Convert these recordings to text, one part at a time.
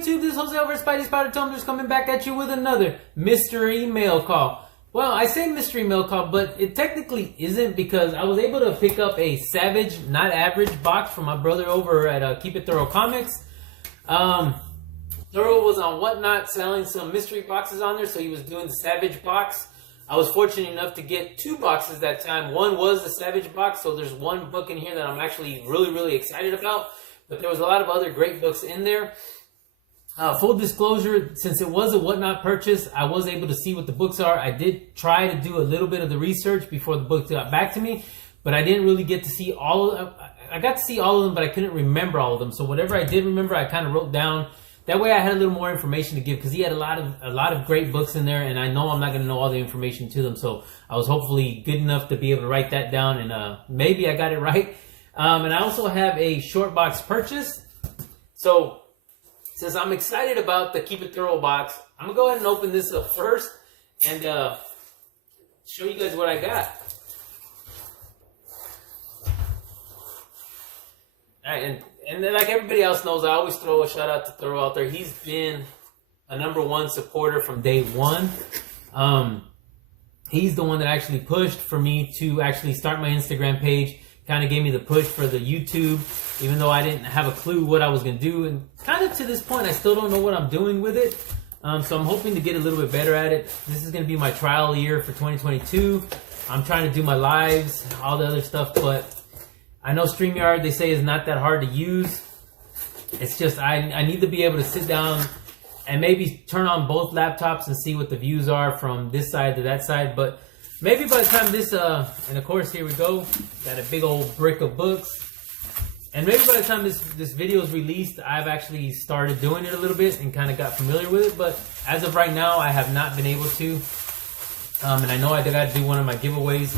YouTube? This is Jose over Spidey Spider Tumblers coming back at you with another mystery mail call. Well, I say mystery mail call, but it technically isn't because I was able to pick up a Savage, Not Average box from my brother over at Keep It Thoro Comics. Thoro was on Whatnot selling some mystery boxes on there, so he was doing the Savage box. I was fortunate enough to get 2 boxes that time. One was the Savage box, so there's one book in here that I'm actually really excited about. But there was a lot of other great books in there. Full disclosure, since it was a Whatnot purchase, I was able to see what the books are. I did try to do a little bit of the research before the book got back to me, but I didn't really get to see all of them. I got to see all of them, but I couldn't remember all of them. So whatever I did remember, I kind of wrote down. That way I had a little more information to give, because he had a lot of great books in there, and I know I'm not going to know all the information to them. So I was hopefully good enough to be able to write that down, and maybe I got it right. And I also have a short box purchase. So since I'm excited about the Keep It Thoro box, I'm going to go ahead and open this up first and show you guys what I got. All right, and then like everybody else knows, I always throw a shout out to Thoro out there. He's been a #1 supporter from day one. He's the one that actually pushed for me to actually start my Instagram page. Kind of gave me the push for the YouTube, even though I didn't have a clue what I was going to do. And kind of to this point, I still don't know what I'm doing with it. So I'm hoping to get a little bit better at it. This is going to be my trial year for 2022. I'm trying to do my lives, all the other stuff, but I know StreamYard, they say, is not that hard to use. It's just I need to be able to sit down and maybe turn on both laptops and see what the views are from this side to that side. But maybe by the time this, and of course, here we go. Got a big old brick of books. And maybe by the time this video is released, I've actually started doing it a little bit and kind of got familiar with it. But as of right now, I have not been able to. And I know I got to do one of my giveaways.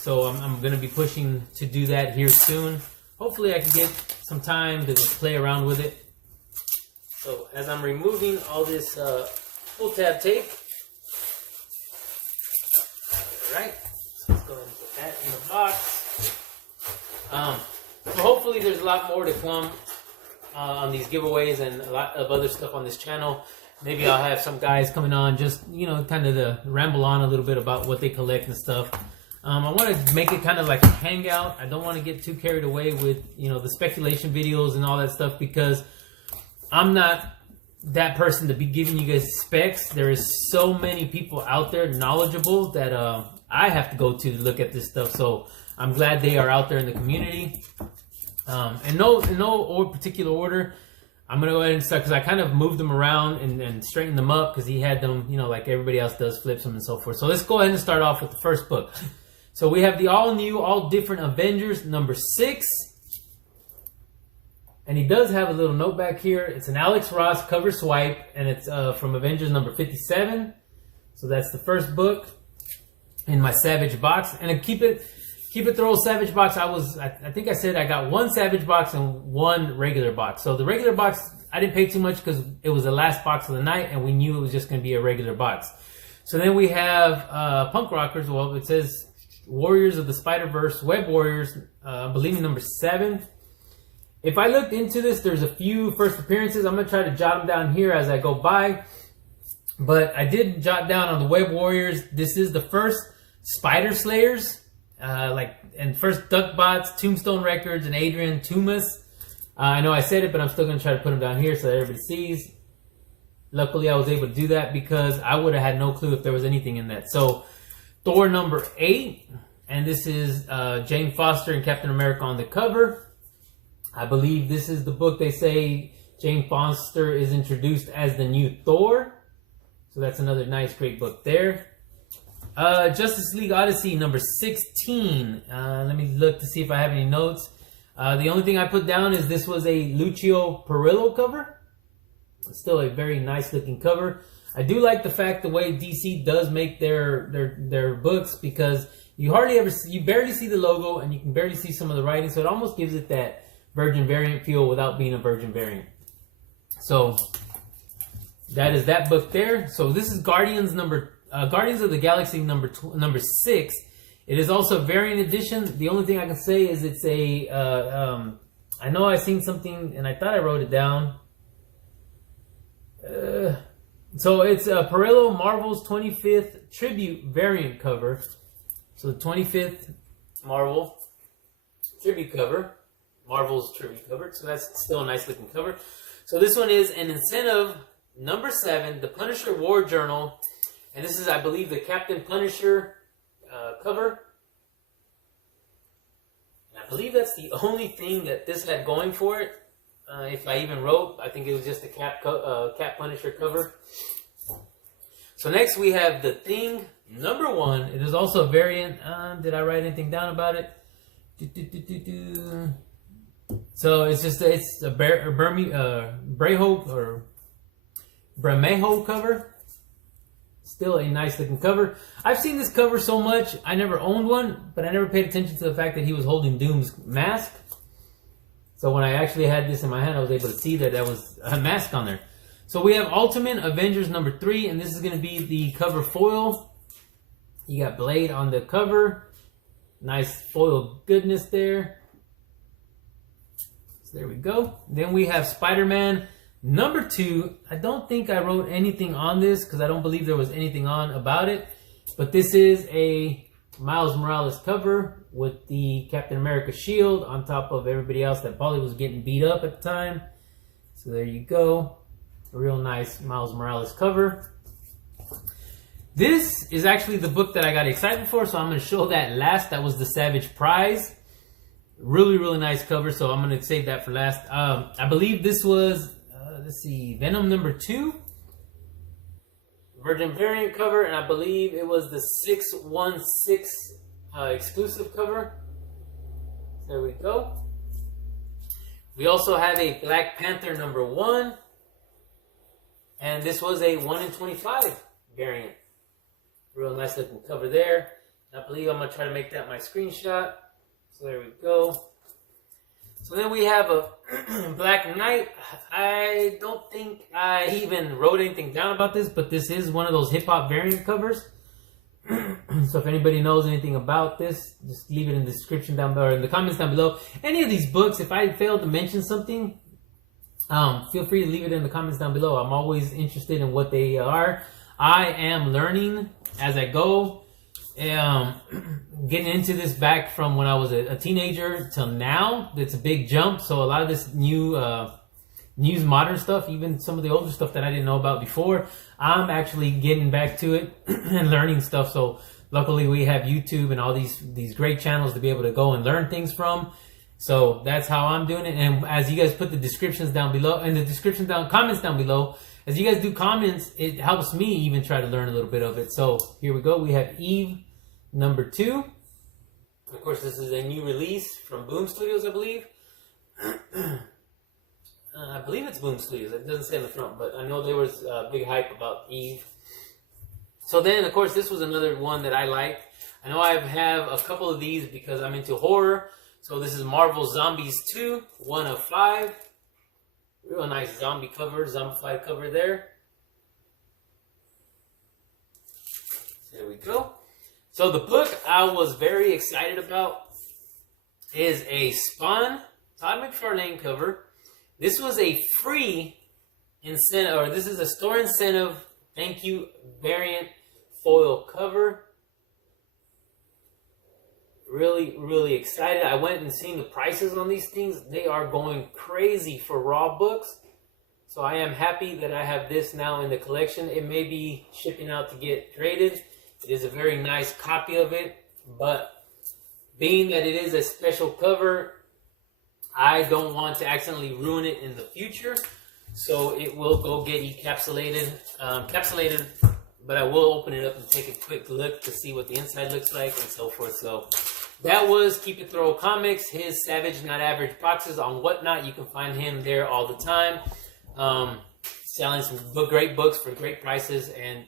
So I'm going to be pushing to do that here soon. Hopefully I can get some time to just play around with it. So as I'm removing all this pull tab tape. Alright, so let's go ahead and put that in the box. So hopefully there's a lot more to come on these giveaways and a lot of other stuff on this channel. Maybe I'll have some guys coming on just, kind of to ramble on a little bit about what they collect and stuff. I want to make it kind of like a hangout. I don't want to get too carried away with, the speculation videos and all that stuff, because I'm not that person to be giving you guys specs. There is so many people out there knowledgeable that I have to go to look at this stuff. So I'm glad they are out there in the community. In no particular order, I'm going to go ahead and start, because I kind of moved them around and straightened them up, because he had them, like everybody else does, flips them and so forth. So let's go ahead and start off with the first book. So we have the all-new, all-different Avengers #6. And he does have a little note back here. It's an Alex Ross cover swipe, and it's from Avengers #57. So that's the first book in my Savage box. And a Keep It Thoro Savage box, I think I said I got 1 Savage box and 1 regular box. So the regular box, I didn't pay too much because it was the last box of the night, and we knew it was just going to be a regular box. So then we have Punk Rockers. Well, it says Warriors of the Spider-Verse, Web Warriors, I believe #7. If I looked into this, there's a few first appearances. I'm going to try to jot them down here as I go by. But I did jot down on the Web Warriors. This is the first Spider Slayers. And first Duckbots, Tombstone Records, and Adrian Toomas. I know I said it, but I'm still going to try to put them down here so that everybody sees. Luckily, I was able to do that because I would have had no clue if there was anything in that. So, Thor #8. And this is Jane Foster and Captain America on the cover. I believe this is the book they say Jane Foster is introduced as the new Thor. So that's another nice, great book there. Justice League Odyssey #16. Let me look to see if I have any notes. The only thing I put down is this was a Lucio Perillo cover. It's still a very nice looking cover. I do like the fact the way DC does make their books, because you barely see the logo and you can barely see some of the writing, so it almost gives it that Virgin variant feel without being a Virgin variant. So that is that book there. So this is Guardians of the Galaxy #6. It is also a variant edition. The only thing I can say is it's a I know I seen something and I thought I wrote it down. So it's Perillo Marvel's 25th tribute variant cover. So the 25th Marvel tribute cover. Marvel's tribute cover. So that's still a nice looking cover. So this one is an incentive number 7, the Punisher War Journal. And this is, I believe, the Captain Punisher cover. And I believe that's the only thing that this had going for it. If I even wrote, I think it was just a Cap Punisher cover. So next we have The Thing number 1. It is also a variant. Did I write anything down about it? So it's just a Breho or Bremejo cover. Still a nice looking cover. I've seen this cover so much. I never owned one, but I never paid attention to the fact that he was holding Doom's mask. So when I actually had this in my hand, I was able to see that there was a mask on there. So we have Ultimate Avengers number 3, and this is going to be the cover foil. You got Blade on the cover. Nice foil goodness there. So there we go. Then we have Spider-Man number 2. I don't think I wrote anything on this because I don't believe there was anything on about it. But this is a Miles Morales cover with the Captain America shield on top of everybody else that probably was getting beat up at the time. So there you go. A real nice Miles Morales cover. This is actually the book that I got excited for, so I'm going to show that last. That was the Savage Prize. Really, really nice cover, so I'm going to save that for last. I believe this was, let's see, Venom number 2. Virgin variant cover, and I believe it was the 616 exclusive cover. There we go. We also have a Black Panther number 1. And this was a 1 in 25 variant. Real nice looking cover there. I believe I'm going to try to make that my screenshot. So there we go. So then we have a Black Knight. I don't think I even wrote anything down about this, but this is one of those hip-hop variant covers. So if anybody knows anything about this, just leave it in the description down below, or in the comments down below. Any of these books, if I failed to mention something, feel free to leave it in the comments down below. I'm always interested in what they are. I am learning as I go. Getting into this back from when I was a teenager till now, it's a big jump. So a lot of this new modern stuff, even some of the older stuff that I didn't know about before, I'm actually getting back to it and learning stuff. So luckily we have YouTube and all these great channels to be able to go and learn things from. So that's how I'm doing it. And as you guys put the descriptions down below, and the comments down below, as you guys do comments, it helps me even try to learn a little bit of it. So here we go. We have Eve number 2. Of course, this is a new release from Boom Studios, I believe. I believe it's Boom Studios. It doesn't say on the front, but I know there was big hype about Eve. So then, of course, this was another one that I liked. I know I have a couple of these because I'm into horror. So this is Marvel Zombies 2, 1 of 5. Real nice zombie cover, zombified cover there. There we go. So the book I was very excited about is a Spawn Todd McFarlane cover. This was a free incentive, or this is a store incentive thank you variant foil cover. Really, really excited. I went and seen the prices on these things. They are going crazy for raw books. So I am happy that I have this now in the collection. It may be shipping out to get graded. It is a very nice copy of it. But being that it is a special cover, I don't want to accidentally ruin it in the future. So it will go get encapsulated. But I will open it up and take a quick look to see what the inside looks like and so forth. So that was Keep It Thorough Comics, his Savage Not Average boxes on Whatnot. You can find him there all the time. Selling some great books for great prices, and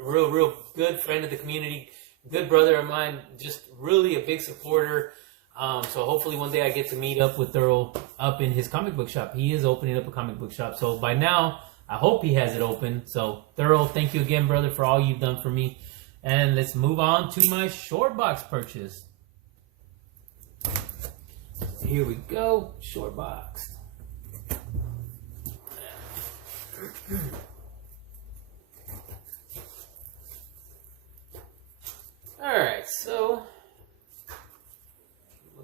real good friend of the community. Good brother of mine, just really a big supporter. So hopefully one day I get to meet up with Thorough up in his comic book shop. He is opening up a comic book shop. So by now, I hope he has it open. So Thorough, thank you again, brother, for all you've done for me. And let's move on to my short box purchase. Here we go, short box. Alright, so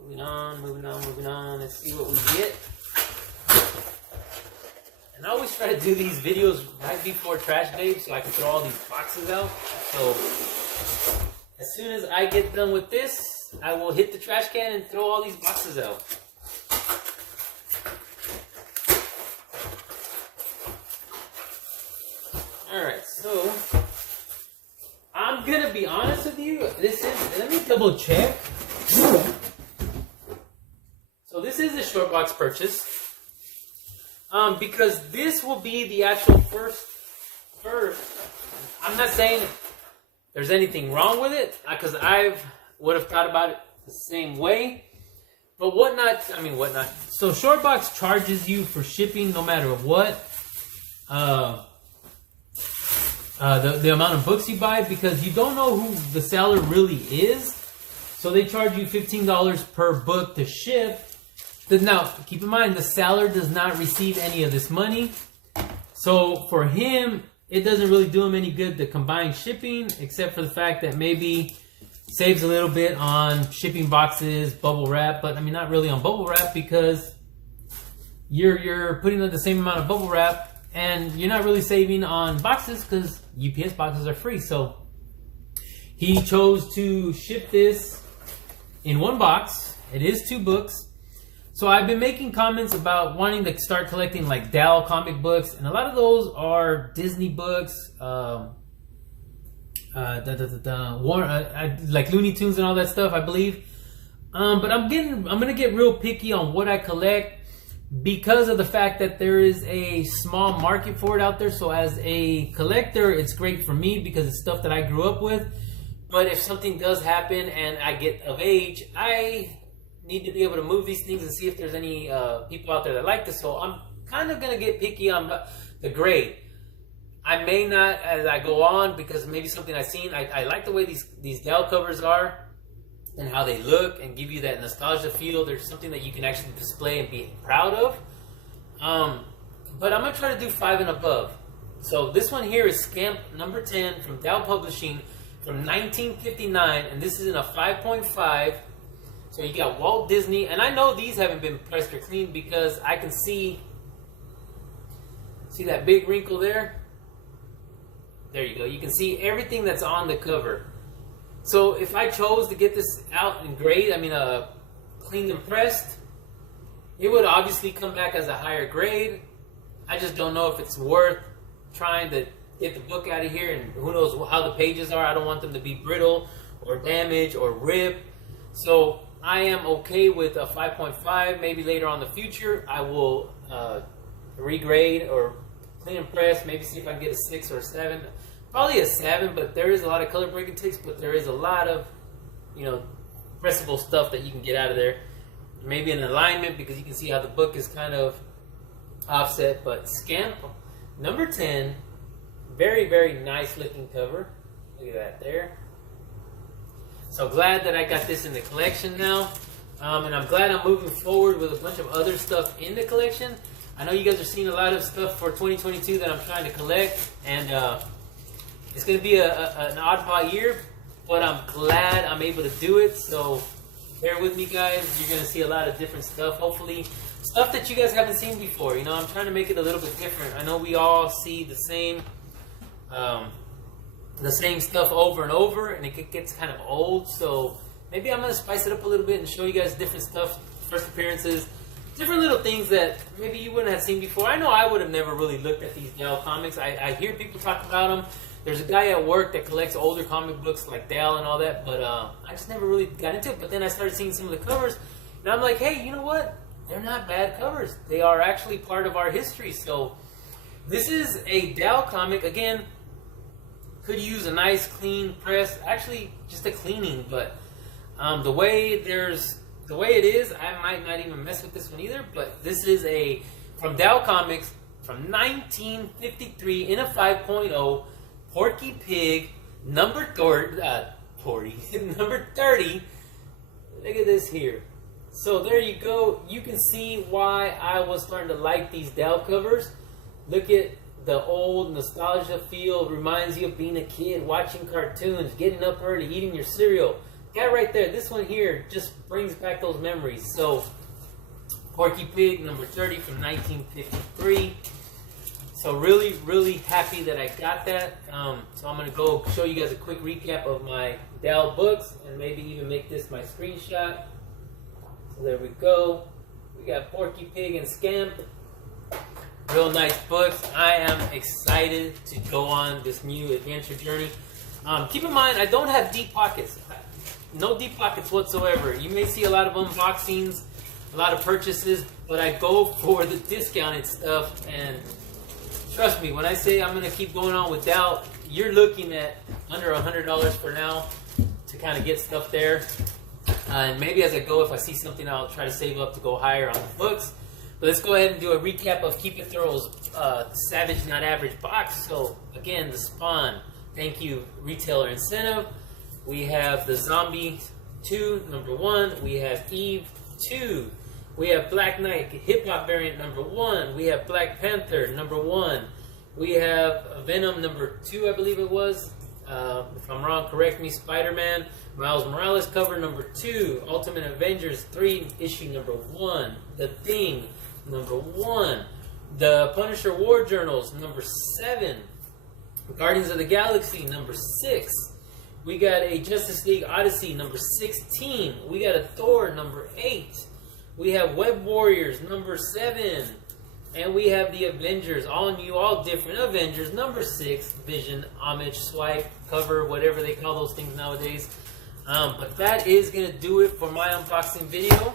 moving on. Let's see what we get. And I always try to do these videos right before trash day so I can throw all these boxes out. So as soon as I get done with this, I will hit the trash can and throw all these boxes out. Alright, so I'm gonna be honest with you. Let me double check. So this is a short box purchase. Because this will be the actual first. I'm not saying there's anything wrong with it, because I would have thought about it the same way. But whatnot. So short box charges you for shipping no matter what. The amount of books you buy, because you don't know who the seller really is. So they charge you $15 per book to ship. Now, keep in mind, the seller does not receive any of this money. So for him, it doesn't really do him any good to combine shipping, except for the fact that maybe saves a little bit on shipping boxes, bubble wrap, but not really on bubble wrap, because you're putting in the same amount of bubble wrap and you're not really saving on boxes because UPS boxes are free. So he chose to ship this in one box. It is 2 books. So I've been making comments about wanting to start collecting like Dal comic books, and a lot of those are Disney books, like Looney Tunes and all that stuff, I believe. But I'm gonna get real picky on what I collect because of the fact that there is a small market for it out there. So as a collector, it's great for me because it's stuff that I grew up with. But if something does happen and I get of age, I need to be able to move these things and see if there's any people out there that like this. So I'm kind of going to get picky on the grade. I may not as I go on, because maybe something I've seen. I like the way these Dal covers are and how they look and give you that nostalgia feel. There's something that you can actually display and be proud of. But I'm going to try to do 5 and above. So this one here is Scamp number 10 from Dal Publishing from 1959, and this is in a 5.5. So you got Walt Disney, and I know these haven't been pressed or cleaned because I can see that big wrinkle there? There you go. You can see everything that's on the cover. So if I chose to get this out in grade, cleaned and pressed, it would obviously come back as a higher grade. I just don't know if it's worth trying to get the book out of here, and who knows how the pages are. I don't want them to be brittle or damaged or rip. So I am okay with a 5.5. Maybe later on in the future, I will regrade or clean and press. Maybe see if I can get a 6 or a 7. Probably a 7, but there is a lot of color breaking ticks. But there is a lot of, pressable stuff that you can get out of there. Maybe an alignment, because you can see how the book is kind of offset. But Scamp number 10, very, very nice looking cover. Look at that there. So glad that I got this in the collection now. And I'm glad I'm moving forward with a bunch of other stuff in the collection. I know you guys are seeing a lot of stuff for 2022 that I'm trying to collect. And it's going to be an oddball year, but I'm glad I'm able to do it. So bear with me, guys. You're going to see a lot of different stuff. Hopefully stuff that you guys haven't seen before. I'm trying to make it a little bit different. I know we all see the same stuff over and over, and it gets kind of old. So maybe I'm going to spice it up a little bit and show you guys different stuff, first appearances, different little things that maybe you wouldn't have seen before. I know I would have never really looked at these Dal comics. I hear people talk about them. There's a guy at work that collects older comic books like Dal and all that, but I just never really got into it. But then I started seeing some of the covers, and I'm like, hey, you know what? They're not bad covers. They are actually part of our history. So this is a Dal comic. Again, could use a nice clean press, actually just a cleaning, but the way it is, I might not even mess with this one either. But this is from Dal Comics from 1953 in a 5.0, Porky Pig number 30. Number 30. Look at this here. So there you go. You can see why I was starting to like these Dal covers. Look at the old nostalgia feel, reminds you of being a kid, watching cartoons, getting up early, eating your cereal. That right there, this one here just brings back those memories. So, Porky Pig, number 30 from 1953. So really, really happy that I got that. So I'm going to go show you guys a quick recap of my Dal books and maybe even make this my screenshot. So there we go. We got Porky Pig and Scamp. Real nice books. I am excited to go on this new adventure journey. Keep in mind, I don't have deep pockets. No deep pockets whatsoever. You may see a lot of unboxings, a lot of purchases, but I go for the discounted stuff. And trust me, when I say I'm going to keep going on with Dal, you're looking at under $100 for now to kind of get stuff there. And maybe as I go, if I see something, I'll try to save up to go higher on the books. But let's go ahead and do a recap of Keep It Thoro's Savage Not Average box. So again, the Spawn, thank you, retailer incentive. We have the Zombie 2, number 1. We have Eve 2. We have Black Knight Hip Hop variant number 1. We have Black Panther number 1. We have Venom number 2, I believe it was. If I'm wrong, correct me. Spider-Man Miles Morales cover number 2. Ultimate Avengers 3 issue number 1. The Thing number 1. The Punisher War Journals number 7. Guardians of the Galaxy number 6. We got a Justice League Odyssey number 16. We got a Thor number 8. We have Web Warriors number 7. And we have the Avengers, all new, all different Avengers number 6. Vision, Homage, Swipe, Cover, whatever they call those things nowadays. But that is going to do it for my unboxing video.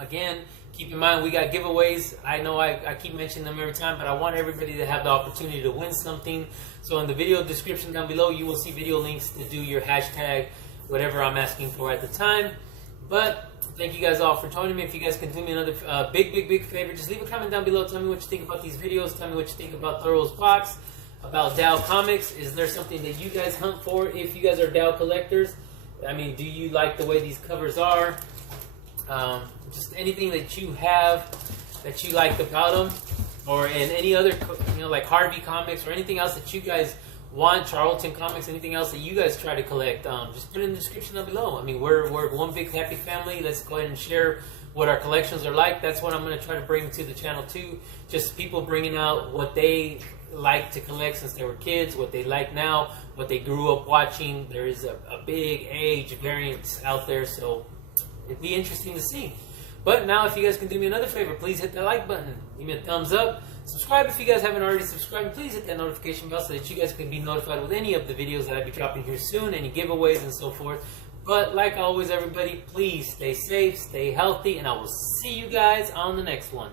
Again, keep in mind we got giveaways. I know I keep mentioning them every time, but I want everybody to have the opportunity to win something. So in the video description down below, you will see video links to do your hashtag, whatever I'm asking for at the time. But thank you guys all for joining me. If you guys can do me another big favor, just leave a comment down below. Tell me what you think about these videos. Tell me what you think about Thoro's box, about Dal Comics. Is there something that you guys hunt for if you guys are Dal collectors? I mean, do you like the way these covers are? Just anything that you have that you like about them, or in any other, like Harvey Comics or anything else that you guys want, Charlton Comics, anything else that you guys try to collect, just put it in the description down below. I mean, we're one big happy family. Let's go ahead and share what our collections are like. That's what I'm going to try to bring to the channel too. Just people bringing out what they like to collect since they were kids, what they like now, what they grew up watching. There is a big age variance out there, so it'd be interesting to see. But now, if you guys can do me another favor, please hit that like button. Give me a thumbs up. Subscribe if you guys haven't already subscribed. Please hit that notification bell so that you guys can be notified with any of the videos that I'll be dropping here soon, any giveaways and so forth. But like always, everybody, please stay safe, stay healthy, and I will see you guys on the next one.